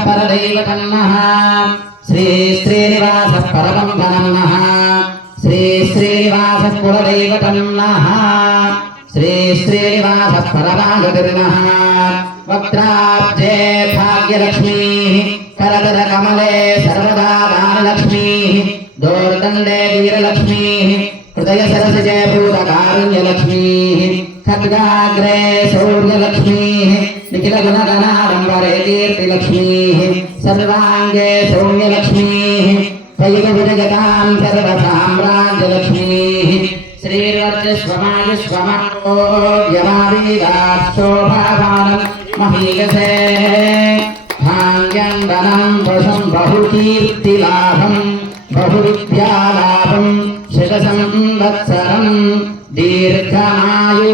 పరదైవతన్నః శ్రీ శ్రీనివాస పరమంతనన్నః శ్రీ శ్రీనివాస కులదైవతన్నః శ్రీ శ్రీనివాస పరమాగతిర్నః వక్త్రాబ్జే భాగ్యలక్ష్మీ కరదర కమలే సర్వదా దానలక్ష్మీ దోర్దండే వీరలక్ష్మీ हृदय सरस जयपूरकारुण्यलक्ष्मीः खड्गाग्रे सौम्यलक्ष्मीः निखिलगुणगणाडम्बरे कीर्तिलक्ष्मीः सर्वाङ्गे सौम्यलक्ष्मीः त्रयिकविजयतां सर्वसाम्राज्यलक्ष्मीः श्रीर्वर्चस्वमायुष्वमो यमावीराशोभावानं महीयसे भाङ्गन्दनं वशं बहुकीर्तिलाभं बहुविद्यालाभम् శతసంవత్సరం దీర్ఘమాయు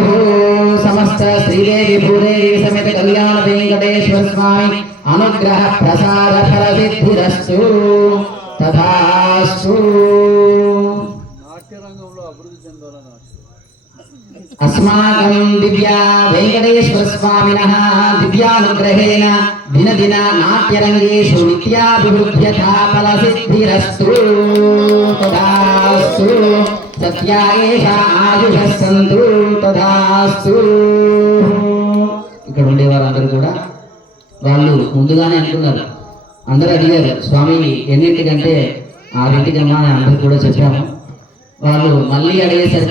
సమస్త శ్రీదేవి భూదేవి సమేత కళ్యాణ వెంకటేశ్వర స్వామి అనుగ్రహ ప్రసాద ఫల సిద్ధిరస్తు తథాస్తు అస్మాకం దివ్యా వెంకటేశ్వర స్వామినః దివ్యానుగ్రహేణ దిన దిన నాట్యరంగేషు నిత్యాభివృద్ధ్యథా ఫల సిద్ధిరస్తు తదాస్తు. ఇక్కడ ఉండే వారందరూ కూడా వాళ్ళు ముందుగానే అనుకున్నారు. అందరూ అడిగారు స్వామి ఎన్నింటికంటే ఆరింటికమ్మా అందరూ కూడా చెప్పాము. వాళ్ళు మళ్ళీ అడిగేసరికి